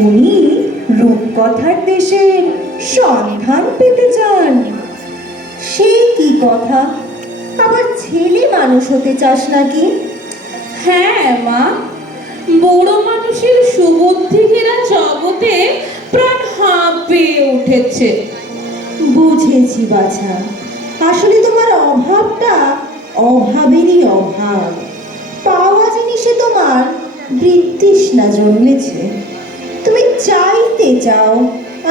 উনি রূপকথার দেশের সন্ধান পেতে চান। সে কি কথা? আবার ছেলে মানুষ হতে চাস নাকি? হ্যাঁ মা, বুড়ো মানুষের সুবুদ্ধি ঘেরা জগতে প্রাণ হাঁপিয়ে উঠেছে। বুঝেছি বাছা, আসলে তোমার অভাবটা অভাবেরই অভাব। পাওয়া জিনিসে তোমার বিতৃষ্ণা জন্মেছে। তুমি চাইতে চাও,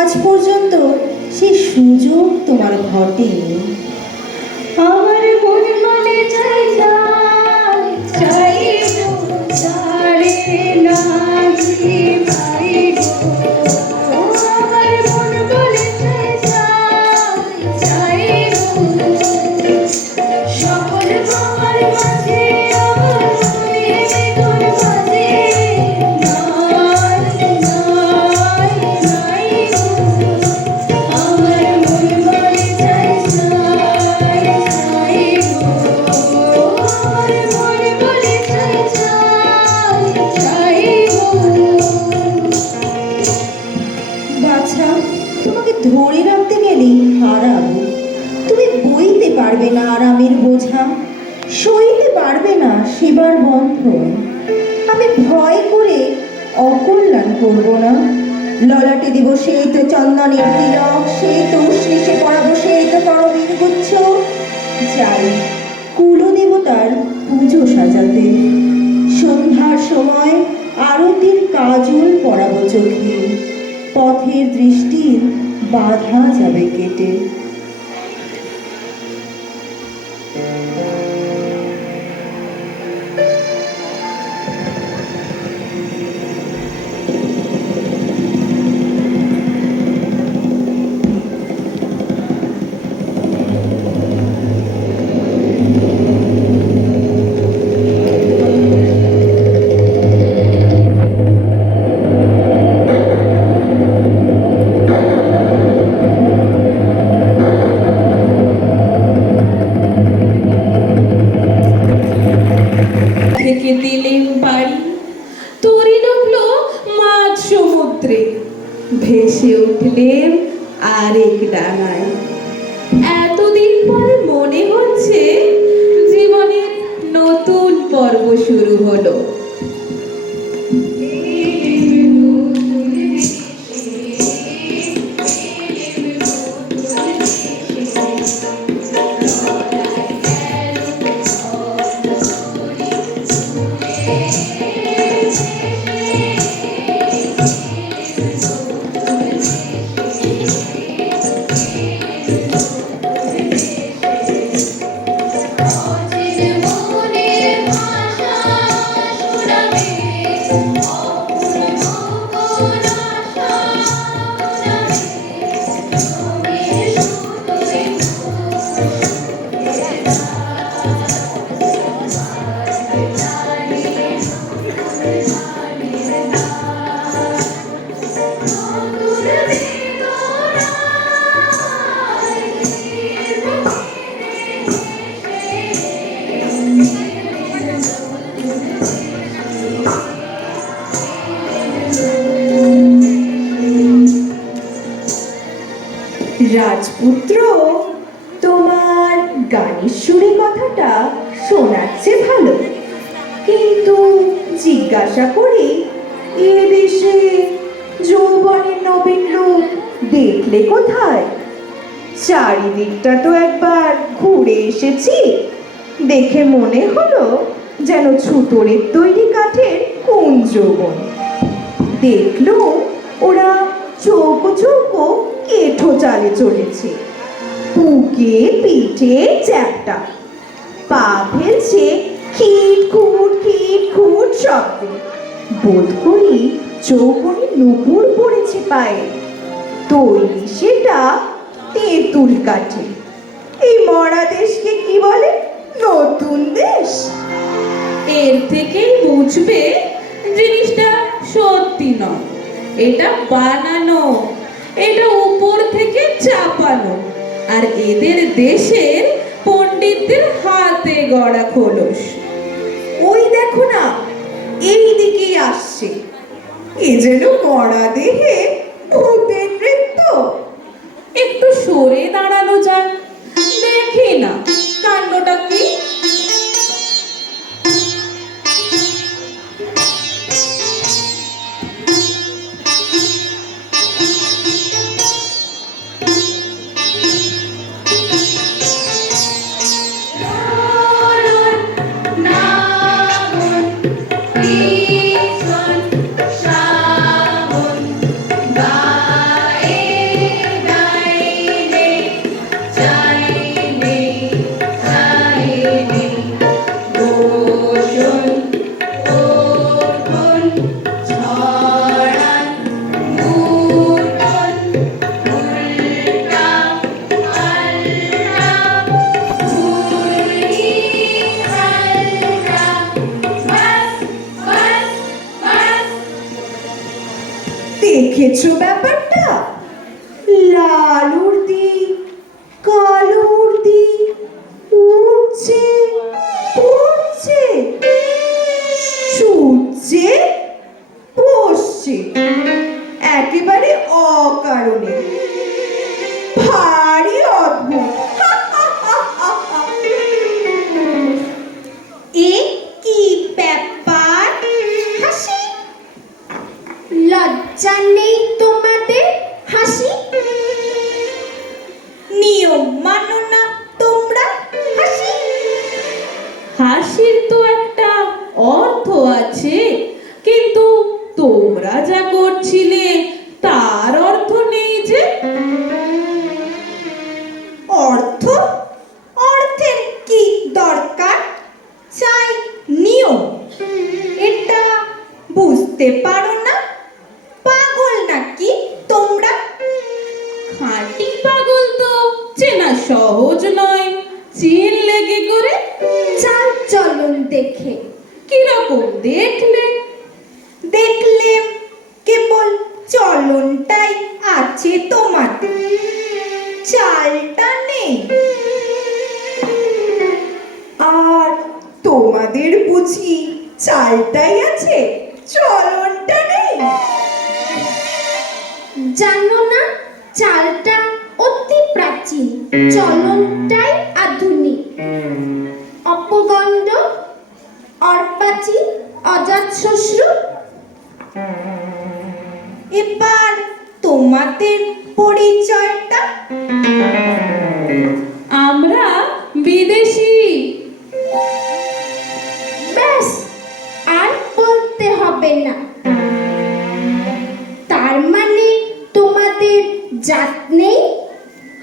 আজ পর্যন্ত সে সুযোগ তোমার ঘটেনি। আমার মন বলে চাই চাই চাই ছাড়ে না পাই গো। আমার মন বলে চাই চাই চাই সকল তোমার মাঝে আমার মনে তোর মাঝে নাই নাই নাই আমার মন বলে চাই চাই চাই আমার মন বলে চাই চাই চাই বাছা, তোমাকে ধরে রাখতে গেলেই হারাবো। তুমি বইতে পারবে না আরামের বোঝা, সইতে পারবে না সেবার বন্ধন। আমি ভয় করে অকল্যাণ করব না। ললাটে দিব সেই তো চন্দনের তিলক, সেই তো উষ্ণিসে পরাবো সেই তো করবীর গুচ্ছ। যাই কুলদেবতার পুজো সাজাতে, সন্ধ্যার সময় আরতির কাজল পরাবো চোখে, পথের দৃষ্টির বাধা যাবে কেটে। থেকে দিলেন বাড়ি, তরি ডুবলো মাঝ সমুদ্রে, ভেসে উঠলেন আরেক ডাঙায়। এতদিন পরে মনে হচ্ছে জীবনের নতুন পর্ব শুরু হলো। রাজপুত্র, তোমার গানের সুরে কথাটা শোনাচ্ছে ভালো, কিন্তু জিজ্ঞাসা করি এ দেশে যৌবনের নবীন রূপ দেখলে কোথায়? চারিদিকটা তো একবার ঘুরে এসেছি, দেখে মনে হলো যেন ছুতোরের তৈরি কাঠের কুঞ্জবন। দেখলো ওরা চৌকো চৌকো কেঠো চালে চলেছে, বুকে পিঠে চ্যাপটা, পা ফেলছে খিট খুট শব্দে। বোধ করি চৌকোনে নুপুর পড়েছে পায়ে, তৈরি সেটা তেঁতুল কাঠে। এই মরা দেশকে কি বলে? নতুন দেশ। এর থেকেই বুঝবে জিনিসটা সত্যি নয়, এটা বানানো, এটা উপর থেকে চাপানো, আর এদের দেশের পণ্ডিতদের হাতে গড়া খোলস। ওই দেখো না, এই দিকেই আসছে। এ যেন মরা দেহে ভূতের নৃত্য। একটু সরে দাঁড়ানো যাক, দেখি না কাণ্ডটা কি। দেখেছো ব্যাপারটা? লাল উর্দি, কালো উর্দি, উঠছে, পড়ছে, ছুটছে, বসছে, একেবারে অকারণে। ভারী অদ্ভুত। এ কি ব্যাপার? হাসি লজ্জা নেই তোমাদের? হাসি নিয়ম মানো না তোমরা? হাসি হাসির তো একটা অর্থ আছে, কিন্তু তোমরা যা করছিলে তার অর্থ নেই যে। অর্থ? অর্থের কি দরকার? চাই নিয়ম। এটা বুঝতে পারো না? পাগল নাকি তোমরা? খাঁটি পাগল তো চেনা সহজ নয়, চিনলে কি করে? চাল চলন দেখে। কিরকম দেখলে? দেখলে কেবল চলনটাই আছে তোমাদের, চালটা নেই। আর তোমাদের বুঝি চালটাই আছে, চলনটা নেই? জানো না, চালটা অতি প্রাচীন, চলনটাই আধুনিক। অপগণ্ড, অর্পাচী, অজাতশত্রু। এবার তোমাদের পরিচয়টা। আমরা বিদেশি। ব্যাস, আর বলতে হবে না। তার মানে তোমাদের জাত নেই,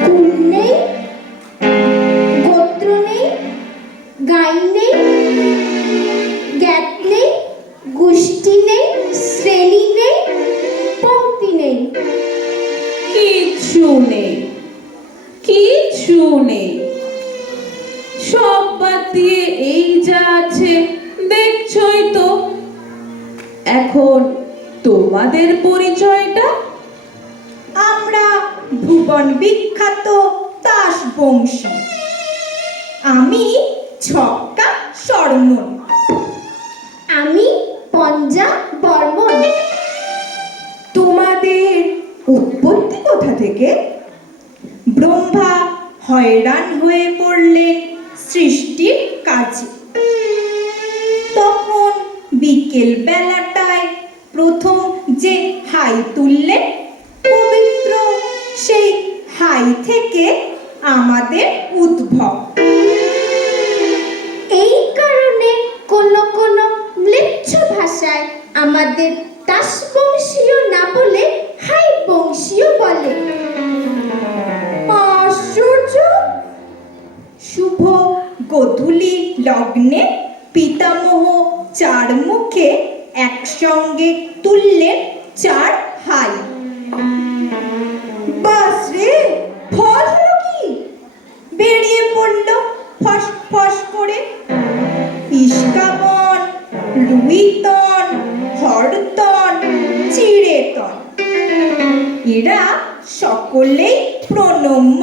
কুল নেই, গোত্র নেই, গাই নেই, জ্ঞাত নেই, গোষ্ঠী নেই, শ্রেণী নেই, পংক্তি নেই। কিচ্ছু নেই, কিচ্ছু নেই। সব বাদ দিয়ে এই যা আছে দেখছই তো। এখন তোমাদের পরিচয়টা। আমরা ভুবন বিখ্যাত দাস বংশী। আমি ছক্কা শর্মন। আমি পঞ্জা বর্মন। তোমাদের উৎপত্তি কোথা থেকে? ব্রহ্মা হয়রান হয়ে পড়লেন সৃষ্টির কাজে। তখন বিকেল বেলাটায় প্রথম যে হাই তুললেন, পবিত্র সেই হাই থেকে আমাদের উদ্ভব। এই কারণে কোন কোন ম্লেচ্ছ ভাষায় আমাদের দাস বংশীয় না বলে হাই বংশীয় বলে। আশ্চর্য! শুভ গোধূলি লগ্নে পিতামহ চার মুখে একসঙ্গে তুললেন চার হাই। বাস রে, ফল হলো কি? বেরিয়ে পড়ল ফস ফস করে ইস্কাবন, রুইতন, হরতন, চিড়েতন। এরা সকলেই প্রণম্য।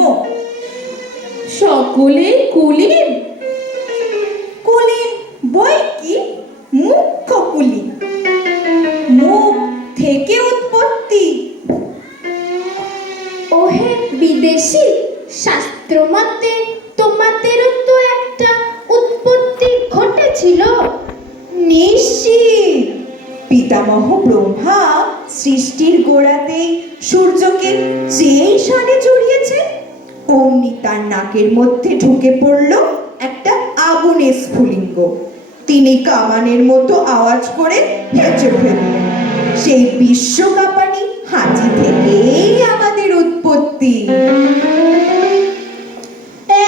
সকলেই কুলীন? কুলীন বই কি, মুখ্য কুলীন। মুখ পিসি, শাস্ত্র মতে তোমাদেরও তো একটা উৎপত্তি ঘটেছিল। নিশ্চিত পিতামহ ব্রহ্মা সৃষ্টির গোড়াতেই সূর্যকে যেই সানে জড়িয়েছে অমনি তার নাকের মধ্যে ঢুকে পড়ল একটা আগুনের স্ফুলিঙ্গ। তিনি কামানের মতো আওয়াজ করে হেঁচে ফেললেন। সেই বিশ্বকাপানি হাঁচি থেকেই আমাদের উৎপত্তি।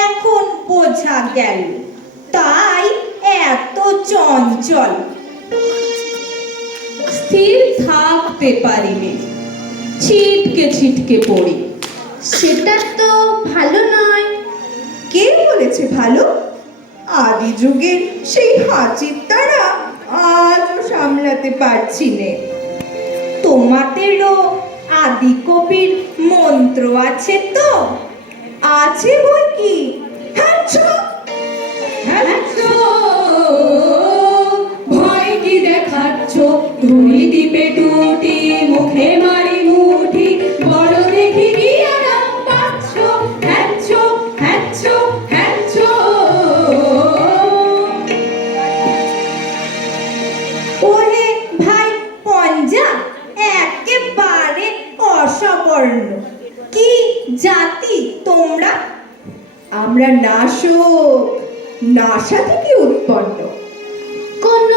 এখন বোঝা গেল তাই এত চঞ্চল। স্থির থাকতে পারিনি, ছিটকে ছিটকে পড়ি। সেটা তো ভালো নয়। কে বলেছে ভালো? আদি যুগের সেই হাঁচির তারা আজও সামলাতে পারছি নে। তোমাদেরও আদি কবির মন্ত্র আছে তো? আছে বই কি? ভয় কি দেখাচ্ছ? ধুলি দ্বীপে টুটি, মুখে মারি মুঠি, বড় দেখি কি আরাম পাচ্ছ? হ্যাচ্ছ হ্যাচ্ছ হ্যাচ্ছ। ওরে ভাই পঞ্জা, একেবারে অসবর্ণ। কি জাতি তোমরা? আমরা নাশক, নাসা থেকে উৎপন্ন। কোন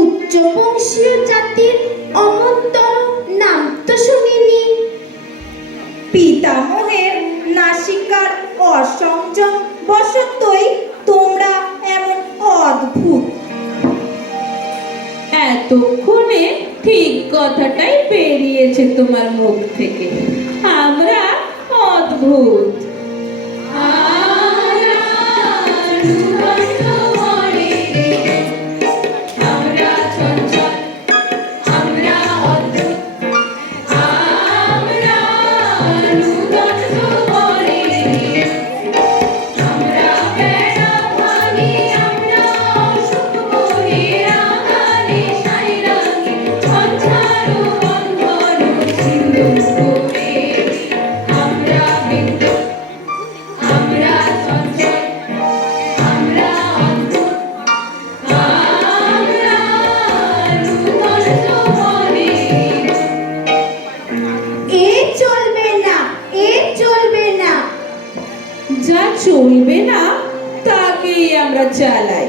উচ্চবংশীয় জাতির অমন্তর নাম তো শুনিনি। পিতামহের নাসিকার অসংযম বশতই তোমরা এমন অদ্ভুত। এতক্ষণে ঠিক কথাটাই বেরিয়েছে তোমার মুখ থেকে। আমরা অদ্ভুত। আমরা চঞ্চল, আমরা অদ্ভুত, আমরা নূতন যৌবনে, আমরা বেড়া ভাঙি, আমরা সুখ করি রাঙানি সাইরাঙি, ঝঞ্ঝারু বন্ধন সিন্ধু করে। আমরা বিন্দু, আমরা চঞ্চল, আমরা অদ্ভুত, আমরা নূতন যৌবনে। এ চলবে না, এ চলবে না। যা চলবে না তাকেই আমরা চালাই।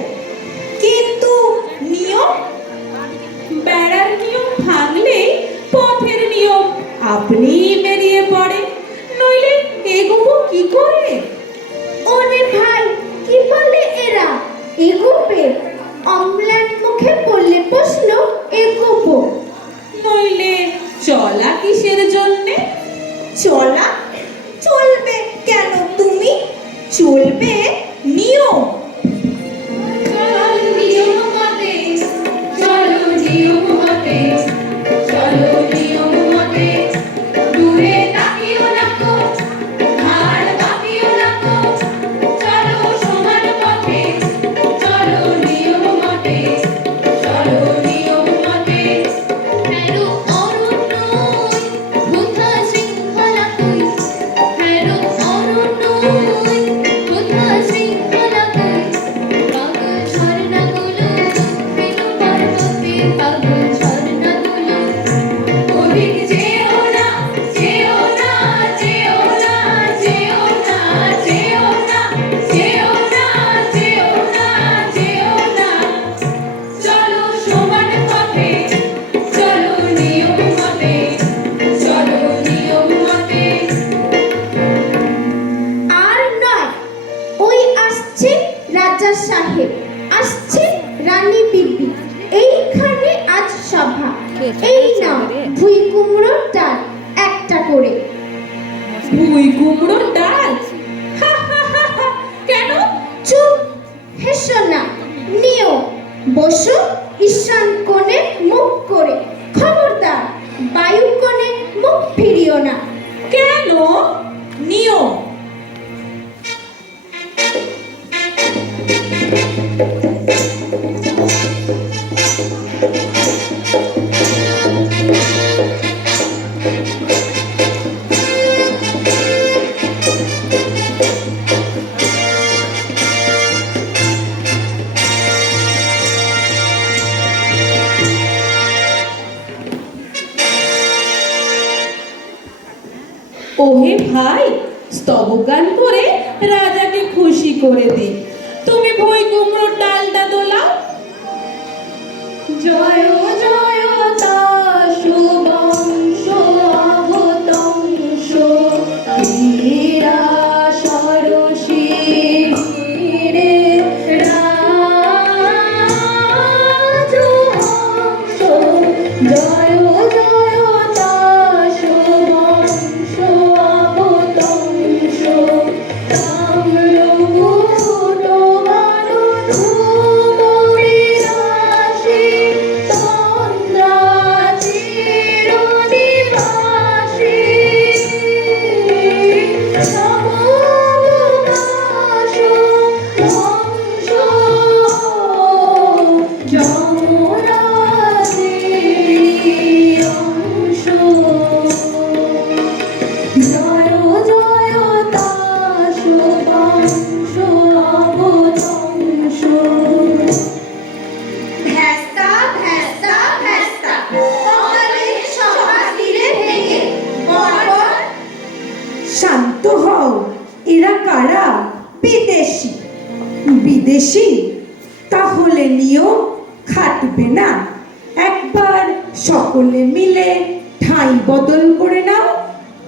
কিন্তু নিয়ম? বেড়ার নিয়ম ভাঙলেই পথের নিয়ম আপনি বেরিয়ে পড়ে, নইলে এগোবো কি করে? ওরে ভাই, কি বলে এরা? এগোবে? অম্লান মুখে বললে প্রশ্ন এগোবো। নইলে চলা কিসের জন্যে? চলা চলবে কেন? তুমি চলবে নিয়ম। চলো নিয়ম মতে, চলো নিয়ম মতে, চলো নিয়ম মতে। দূরে তাকিও না কো, হাড় কাঁপিও না কো, চলো সমান পথে, চলো নিয়ম মতে, চলো নিয়ম মতে। হ্যারো অরণ্যই ক্ষুধা শৃঙ্খলা কই, হ্যারো অরণ্যই ক্ষুধা শৃঙ্খলা কই। পাগল ঝরনাগুলো বিনু পর্বতে, পাগল ঝরনাগুলো। ওদিক যেও না, যেও না, যেও না, যেও না, যেও না, যেও না, যেও না, যেও না। চলো সমান পথে, চলো নিয়ম মতে, চলো নিয়ম মতে। আর নয়, ওই আসছে রাজা সাহেব, আসছে রানী বিবি। এইখানে আজ সভা। এই নাও ভুই কুমড়োর ডাল একটা করে। ভুই কুমড়োর ডাল? হা, হা, হা, হা। কেন? চুপ, হেসো না। নিও, বসো ঈশান কোণে মুখ করে। খবরদার বায়ু কোণে মুখ ফিরিও না। কেন? নিয়ম। ওহে ভাই, স্তবগান করে রাজাকে খুশি করে দি। তুমি ভুই কুমড়োর ডালটা দোলাও। জয় জয় তাসু বংশ অবতংশ ক্রীড়া সরসীর রাজহংস। জয় জয় তাসু বংশ অবতংশ তাম্রমুকুট মানু ধূমরি রাশি তন্দ্রাচির নিবাসী সমবনাশ ধ্বংস যমরাজের অংশ। জয় জয় তাসু বংশ অবতংশ। ভেস্তা ভেস্তা ভেস্তা কঙ্কালের সভা দিলে ভেঙে বর্বর। শান্ত হও, এরা কারা? বিদেশি। বিদেশি? তাহলে নিয়ম খাটবে না। একবার সকলে মিলে ঠাঁই বদল করে নাও,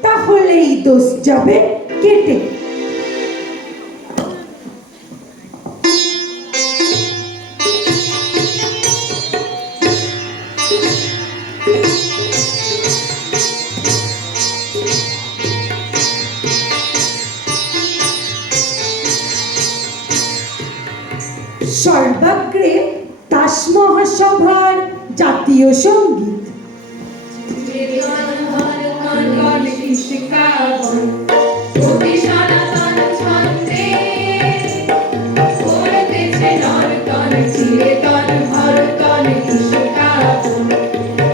তাহলেই দোষ যাবে কেটে। সর্বাগ্রে তাস মহাসভার জাতীয় সঙ্গীত।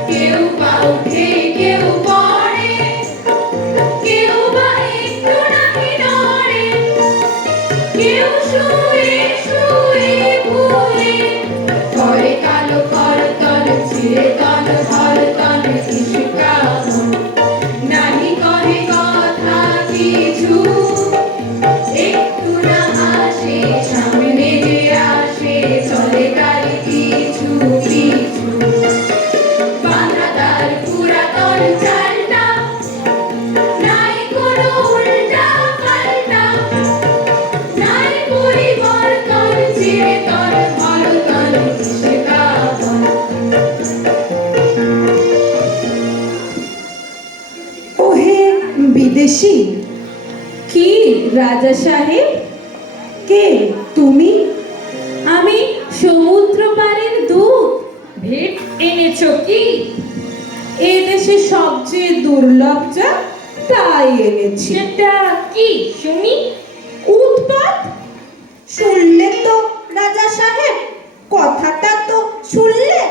কেউ বা উঠে কেউ পড়ে, কেউ বা একটু নাকি নড়ে, কেউ শুয়ে শুয়ে ভুলে করে কালো করতল চিরতন হরতল ইস্কাবন। নাহি কহে কথা কিছু, একটু না আসে সামনে যে আসে চলে তার পিছু পিছু। বাঁধা তার পুরাতন চালটা, নাই কোনো উল্টা পাল্টা, নাই পরিবর্তন চিরতন হরতল ইস্কাবন। ওহে বিদেশি! কি রাজা সাহেব? কে তুমি? আমি সমুদ্র পাড়ের দূত। ভেট এনেছো কি? এ দেশে সবচেয়ে দুর্লভ যা, তাই এনেছি। সেটা কি শুনি? উৎপাত। শুনলে তো রাজা সাহেব, কথাটা তো শুনলে।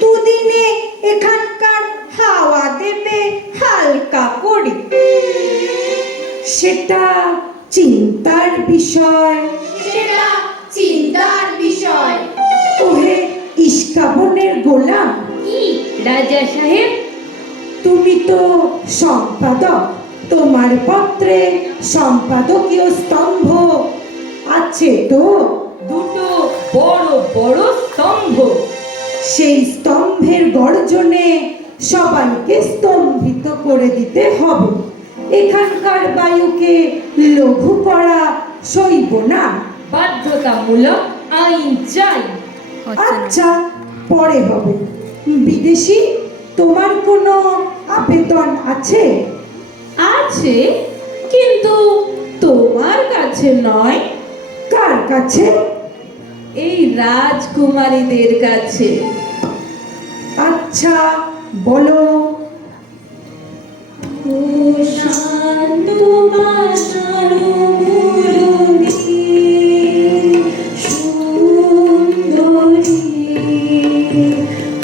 দুদিনে এখানকার হাওয়া দেবে হালকা করে। সেটা চিন্তার বিষয়। সেটা চিন্তার বিষয়। ওহে ইস্কাবনের গোলাম! কি রাজা সাহেব? তুমি তো সম্পাদক, তোমার পত্রে সম্পাদকীয় স্তম্ভ আছে তো? দুটো বড় বড় স্তম্ভ। সেই স্তম্ভের গর্জনে সবাইকে স্তম্ভিত করে দিতে হবে। এখানকার বায়ুকে লঘু করা সইব না। বাধ্যতামূলক আইন চাই। আচ্ছা, পরে হবে। বিদেশি, তোমার কোনো আবেদন আছে? আছে, কিন্তু তোমার কাছে নয়। কার কাছে? এই রাজকুমারীদের কাছে। আচ্ছা, বলো। শান্ত বাসারু মুরলী সুন্দরী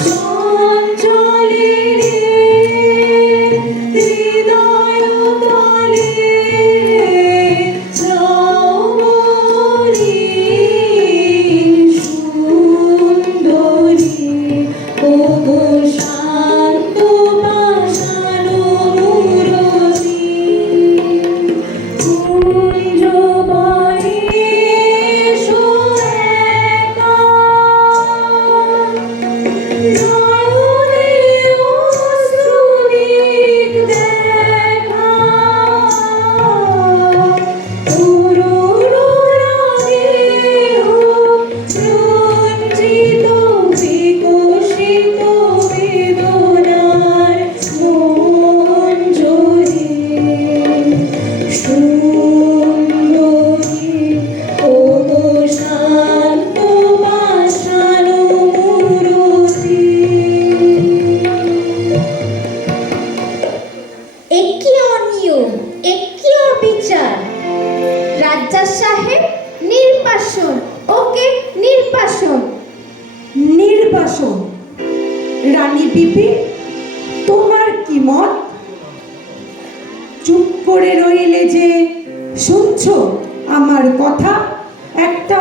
চঞ্চলে রে হৃদয় তলে শ্রাবণী সুন্দরী ও শান্ত বিচার। রাজ্জাক সাহেব নির্বাসন, ওকে নির্বাসন। নির্বাসন? রানী বিবি, তোমার কি মত? চুপ করে রইলে যে, শুনছো আমার কথা? একটা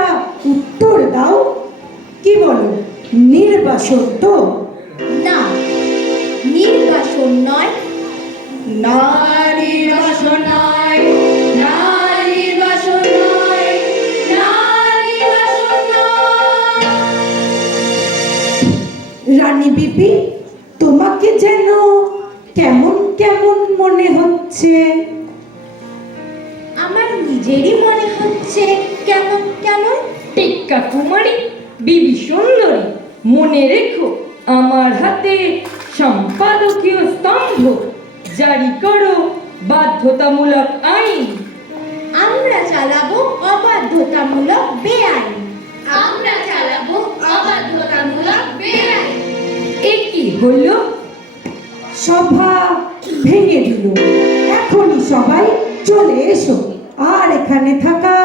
উত্তর দাও। কি বলো, নির্বাসন তো? না, নির্বাসন নয়। না নির্বাসন নয়, না নির্বাসন নয়, না নির্বাসন নয়। রানী বিবি, তোমাকে যেন কেমন কেমন মনে হচ্ছে। আমার নিজেরই মনে হচ্ছে কেমন কেমন। টিক্কা কুমারী, বিবি সুন্দরী, মনে রেখো আমার হাতে সম্পাদকীয় স্তম্ভ। জারি করো বাধ্যতামূলক আইন। আমরা চালাবো অবাধ্যতামূলক বেআইন। আমরা চালাবো অবাধ্যতামূলক বেআইন। এ কি হলো? সভা ভেঙে দিল। এখনই সবাই চলে এসো, আর এখানে থাকা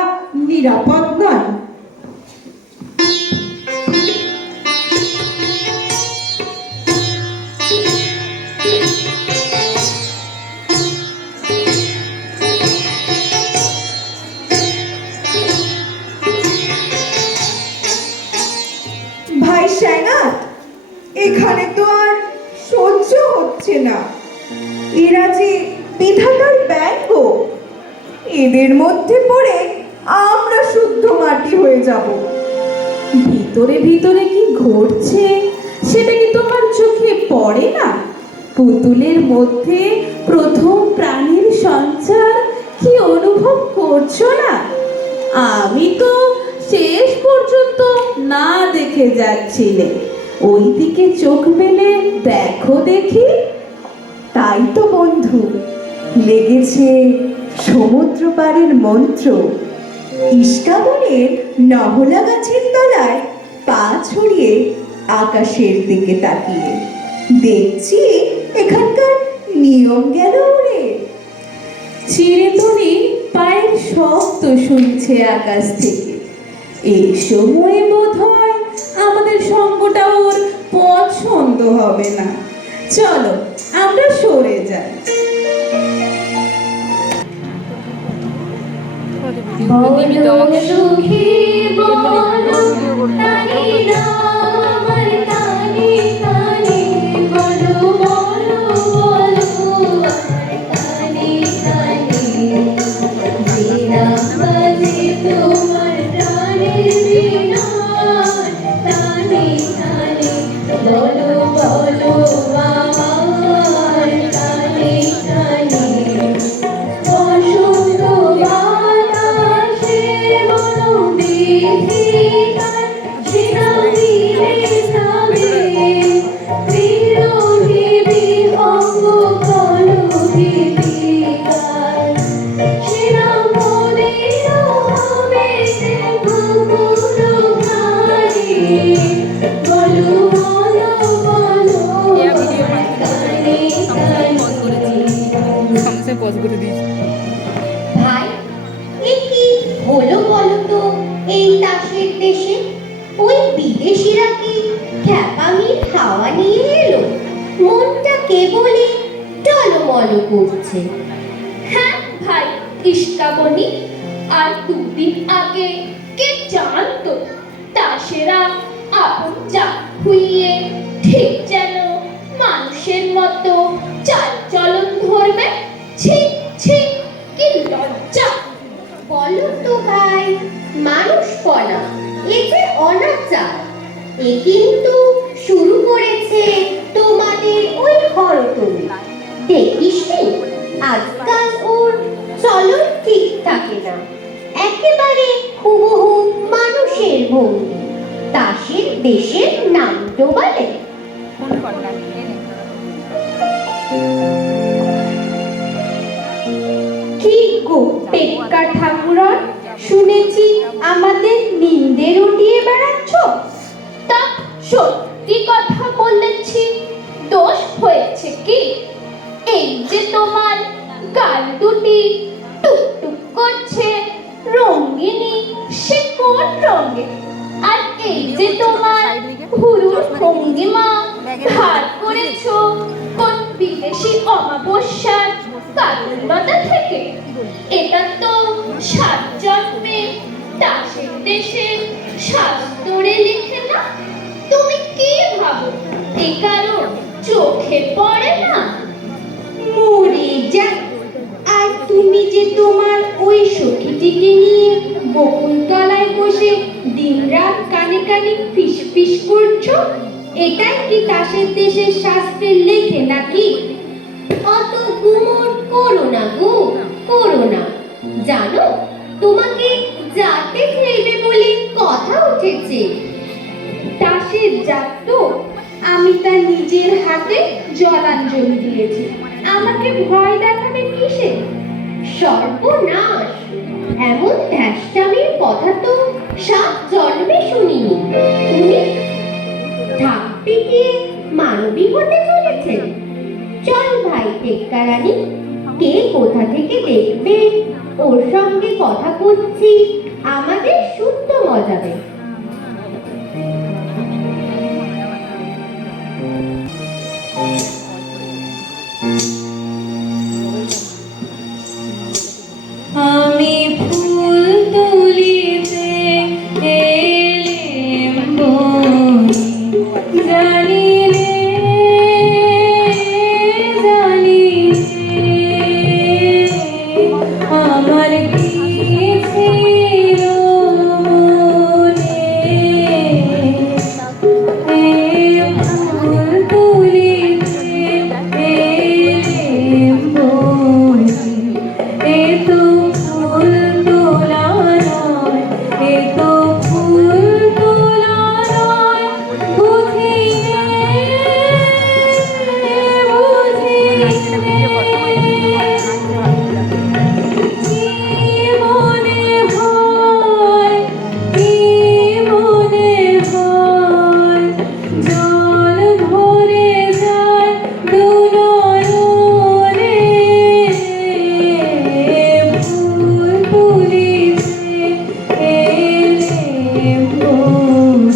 নিরাপদ নয়। ভাই সেনাথ, এখানে তো আর সহ্য হচ্ছে না। এরা যে বিধাতার ব্যঙ্গ, এদের মধ্যে পড়ে আমরা শুদ্ধ মাটি হয়ে যাব। ভিতরে ভিতরে কি ঘটছে সেটা কি তোমার চোখে পড়ে না? পুতুলের মধ্যে প্রথম প্রাণীর সঞ্চার কি অনুভব করছো না? আমি তো শেষ পর্যন্ত না দেখে যাচ্ছিলে, ওই দিকে চোখ মেলে দেখো দেখি। তাই তো বন্ধু, লেগেছে সমুদ্র পাড়ের মন্ত্র। ইস্কাবনের নহলা গাছের তলায় পা ছড়িয়ে আকাশের দিকে তাকিয়ে দেখছি এখানকার নিয়ম গেল উড়ে। চিরতরে পায়ের শব্দ শুনছে আকাশ থেকে। এই সময়ে বোধহয় আমাদের সঙ্গটা ওর পছন্দ হবে না। চলো আমরা সরে যাই। সুখী বলো তানি না আমার তানি তানি, বলো বলো বলো তানি তানি। বিনা বাজে তোমার প্রাণের বিনা তানি তানি, বলো বলো আমার তানি তানি। বসন্ত বাতাসে বড় বিধিগান, সেনা মিলে যাবে বিরোহী বিহঙ্গ কলবিগান। সেনা মনের হবে যে ভুবন ঘানি, বলো বলো বলো কানে কানে। ভাই, এ কি হলো বলো তো এই তাসের দেশে? ওই বিদেশিরা কি খ্যাপামির হাওয়া নিয়ে এলো? মনটা কেবলই টলমল করছে। হ্যাঁ ভাই ইস্কাবনী, আর দুদিন আগে কে জানতো তাসেরা আপন যা হুইয়ে ঠিক যেন মানুষের মতো চাল চলন ধরবে। ছি ছি, কি লজ্জা! বলো তো ভাই, মানুষ পনা এ যে অনাচার। এ কিন্তু শুরু করেছে তোমাদের ওই হরতলি। দেখিস নি আজকাল ওর চলন ঠিক থাকে না, একেবারে হুবহু মানুষের ভঙ্গি। তাসের দেশের নাম তো বলে। কি গো টেক্কা ঠাকুরন, শুনেছি আমাদের নিন্দে উঠিয়ে বেড়াচ্ছ। তা সত্যি কথা বলেছি, দোষ হয়েছে কি? এই যে তোমার গাল দুটি টুক রঙ্গিনী সে কোন রঙে? আর এই যে তোমার হুরুর ভঙ্গিমা ধার করেছো কোন বিদেশি অমাবস্যার কারুলতা থেকে? এটা তো সাত জন্মে দাসের দেশে শাস্ত্রে লিখে না। তুমি কি ভাবো এ কারণ চোখে পড়ে না? মরে যাক। আর তুমি যে তোমার ওই সখীটিকে নিয়ে বকুলতলায় বসে দিনরাত কানে কানে ফিস ফিস করছো, এটাই কি দাসের দেশের শাস্ত্রে লেখে নাকি? অত গুমর করো না গো, করো না। জানো তোমাকে জাতে ফেলবে বলে কথা উঠেছে। দাসের জাত তো আমি তার নিজের হাতে জলাঞ্জলি দিয়েছি। আমাকে ভয় দেখাবে কিসে? সর্বনাশ! এমন ধ্যাসটামির কথা তো সাত জন্মে শুনিনি। উনি ঢাকতে গিয়ে মানবী হতে চলেছেন। চল ভাই টেক্কারানি, কে কোথা থেকে দেখবে ওর সঙ্গে কথা করছি, আমাদের শুদ্ধ মজাবে। আমি ফুল তুলিতে এলেম বনে, জানিলে আমার কি ছিল মনে। ফুল তুলিতে এলেম বনে, এ তো ফুল তোলা নয়, এ তো ফুল তোলা নয়, বুঝিলে কি মনে হয়, কি মনে হয়, জল ভরে যায় দু নয়নে। ফুল তুলিতে এলেম বনে।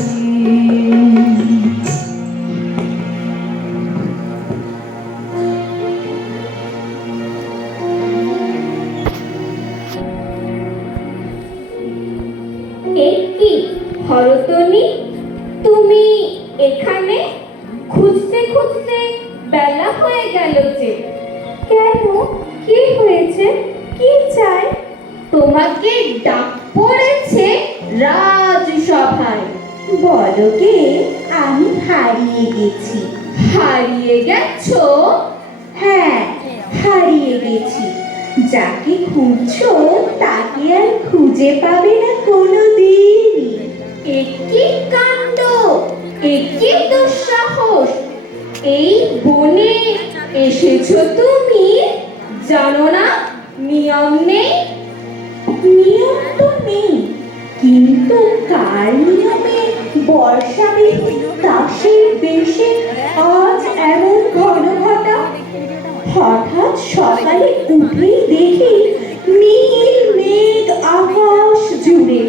এ কি হরতনী, তুমি এখানে? খুঁজতে খুঁজতে বেলা হয়ে গেল যে। কেন, কি হয়েছে, কি চাই? তোমাকে ডাক পড়েছে রাজসভায়। বলো কে, আমি হারিয়ে গেছি। হারিয়ে গেছো? হ্যাঁ, হারিয়ে গেছি। যাকে খুঁজছো তাকে আর খুঁজে পাবে না কোনোদিনই। এ কি কাণ্ড, এ কি দুঃসাহস! এই বনে এসেছো তুমি, জানো না নিয়ম নেই? নিয়ম তো নেই, কিন্তু কার নিয়মে বর্ষা বেশি দাসের বেশে আজ এমন ঘন ঘটা? হঠাৎ সকালে উঠেই দেখি নীল মেঘ আকাশ জুড়ে।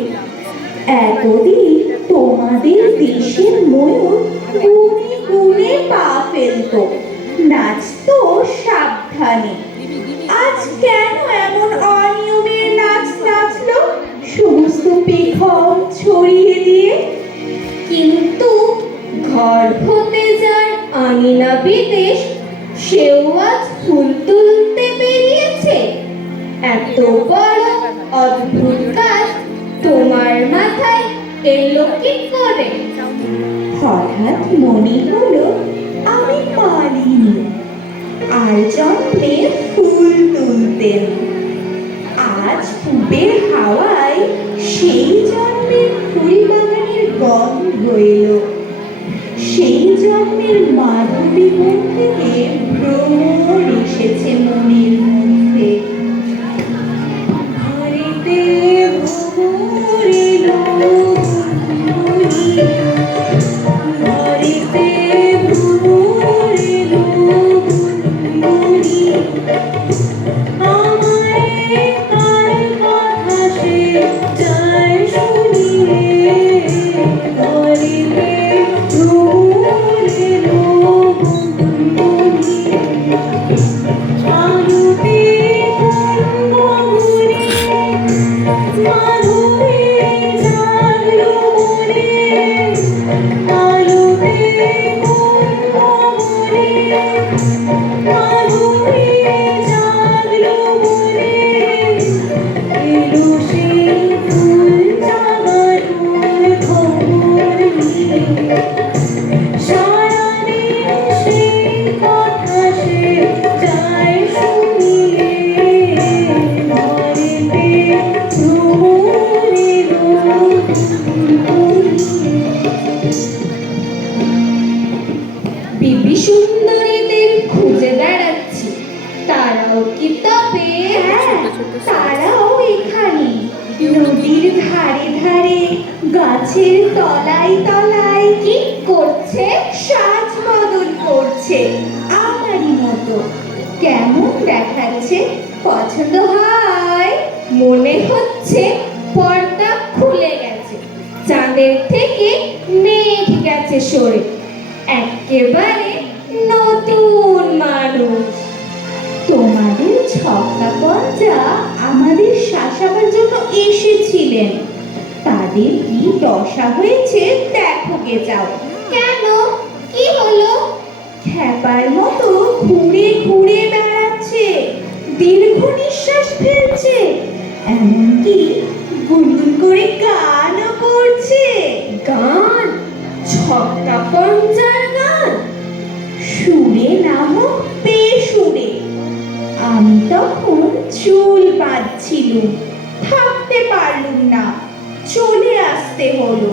এতদিন তোমাদের দেশের ময়ূর গুনে গুনে পা ফেলতো, নাচতো সাবধানে। আজ কেন এমন অনিয়মের নাচ নাচলো সমস্ত পেখম ছড়িয়ে দিয়ে? কিন্তু ঘর হতে যার আনিনা বিদেশ, সেও আজ ফুল তুলতে বেরিয়েছে। এত বড় অদ্ভুত কাজ তোমার মাথায় এলো কি করে? হঠাৎ মনে হলো আমি পারিনি, আর জন্মে ফুল তুলতেন। আজ পুবের হাওয়ায় সেই জন্মের ফুল বাগানের গন্ধ এলো। সেই জন্মের মাধুরী মন থেকে ভ্রমর এসেছে মনের মধ্যে। ঘরেতে ভ্রমর এলো গুনগুনি, ঘরেতে ভ্রমর এলো গুনগুনি। আমারে কার কথা সে তবে তারাও এখানে নদীর ধারে ধারে গাছের তলায় তলায় কি করছে? সাজ বদল করছে আমারই মতো। কেমন দেখাচ্ছে? পছন্দ হয়? মনে হচ্ছে পর্দা খুলে গেছে, চাঁদের থেকে মেঘ গেছে সরে, একেবারে নতুন মানুষ। তোমাদের ছক্কা পঞ্জা আমাদের শাসাবার জন্য এসেছিলেন, তাদের কি দশা হয়েছে দেখো গে যাও। কেন, কি হলো? খ্যাপার মতো ঘুরে ঘুরে বেড়াচ্ছে, দীর্ঘ নিঃশ্বাস ফেলছে, এমনকি গুনগুন করে গানও করছে। গান? ছক্কা পঞ্জার গান? সুরে না হোক বেসুরে। আমি তখন চুল বাঁধছিলুম, থাকতে পারলুম না, চলে আসতে হলো।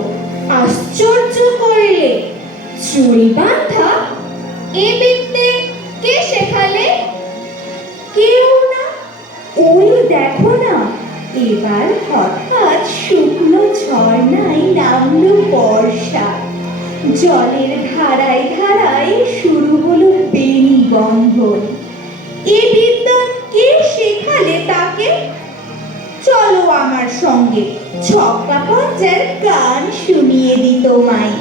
আশ্চর্য করলে, চুল বাঁধা এ বিদ্যে কে শেখালে? কেউ না, ওই দেখো না, এবার হঠাৎ শুকনো ঝর্ণায় নামলো বর্ষা, জলের ধারায় ধারায় শুরু হলো বেণী বন্ধন। এ বিদ্যা কে শেখালে তাকে? চলো আমার সঙ্গে, ছক্কা পঞ্জার গান শুনিয়ে দিত মাই।